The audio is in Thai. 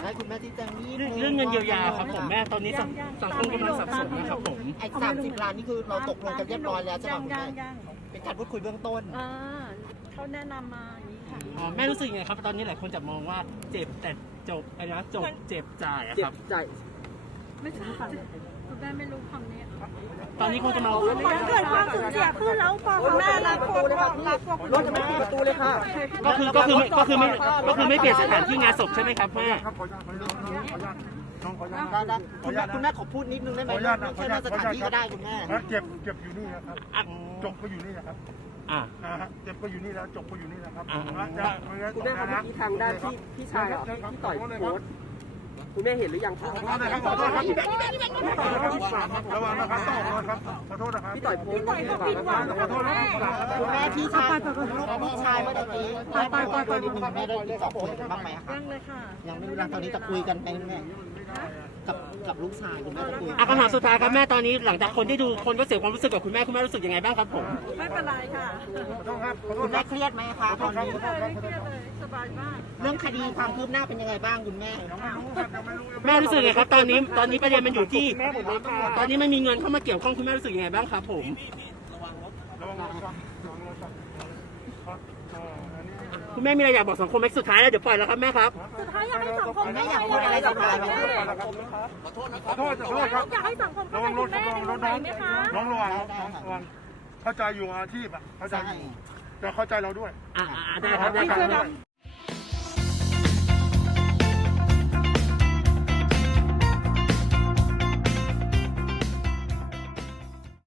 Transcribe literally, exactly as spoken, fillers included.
ให้คุณแม่ที่แจ้งนี่เรื่องเงินเยียวยาครับผมแม่ตอนนี้สังคมกำลังสับสนนะครับผมไอ้สามสิบล้านนี่คือเราตกลงกันเรียบร้อยแล้วใช่ไหมคุณแม่เป็นการพูดคุยเบื้องต้นเขาแนะนำมาอย่างนี้ค่ะอ๋อแม่รู้สึกยังไงครับตอนนี้หลายคนจะมองว่าเจ็บแต่จบอะไรนะจบเจ็บจ่ายครับเจ็บจ่ายไม่ใช่คุณแม่ไม่รู้คำนี้ตอนนี้คนจะมองมันเกิดความสูญเสียขึ้นแล้วพอคุณแม่รักพวกรักพวกรถจะไม่ปิดประตูเลยค่ะก็คือก็คือก็คือไม่ก็คือไม่เปลี่ยนสถานที่งานศพใช่ไหมครับแม่ครับขออนุญาตขออนุญาตขออนุญาตน้องขออนุญาตคุณแม่คุณแม่ขอพูดนิดนึงได้ไหมแค่ในสถานที่ก็ได้คุณแม่เจ็บเจ็บอยู่นี่นะครับจบก็อยู่นี่นะครับอ่านะฮะเจ็บก็อยู่นี่แล้วจบก็อยู่นี่นะครับคุณแม่ครับเมื่อกี้ทางด้านที่พี่ชายอ่ะพี่ต่อยโพสคุณแม่เห็นหรือยังครับขอโทษนะครับขอโทษครับระวังนะครับต่อครับขอโทษนะครับพี่ต่อยโพสต์พี่ต่อยโพสต์ขอโทษนะครับคุณแม่พี่ชายพี่ชายเมื่อกี้ได้ไปไปไปนิดนึงแม่ได้ติดต่อคุยกันบ้างไหมครับยังเลยค่ะยังไม่รู้เรื่องตอนนี้จะคุยกันไหมแม่กับกับลูกชายคุณแม่จะคุยอ่ะคำถามสุดท้ายครับแม่ตอนนี้หลังจากคนที่ดูคนก็เสียความรู้สึกกับคุณแม่คุณแม่รู้สึกยังไงบ้างครับผมไม่เป็นไรค่ะคุณแม่เครียดไหมคะตอนนี้ไม่เครียดเลยสบายมากเรื่องคดีความคืบหน้าเป็นยังไงบ้างคุณแม่แม่รู้สึกไงครับตอนนี้ตอนนี้ประเด็นมันอยู่ที่ตอนนี้มันมีเงินเข้ามาเกี่ยวข้องคุณแม่รู้สึกยังไงบ้างครับผมคุณแม่มีอะไรอยากบอกสังคมไหมสุดท้ายแล้วเดี๋ยวปล่อยแล้วครับแม่ครับสุดท้ายอยากให้สังคมแม่อยากพูดอะไรสักหน่อยไหมขอโทษขอโทษขอโทษครับอยากให้สังคมเข้าใจคุณแม่ในมุมไหนไหมคะน้องระวังระวังเข้าใจอยู่อาชีพอ่ะเข้าใจแต่เข้าใจเราด้วยอ่าได้ครับได้ครับ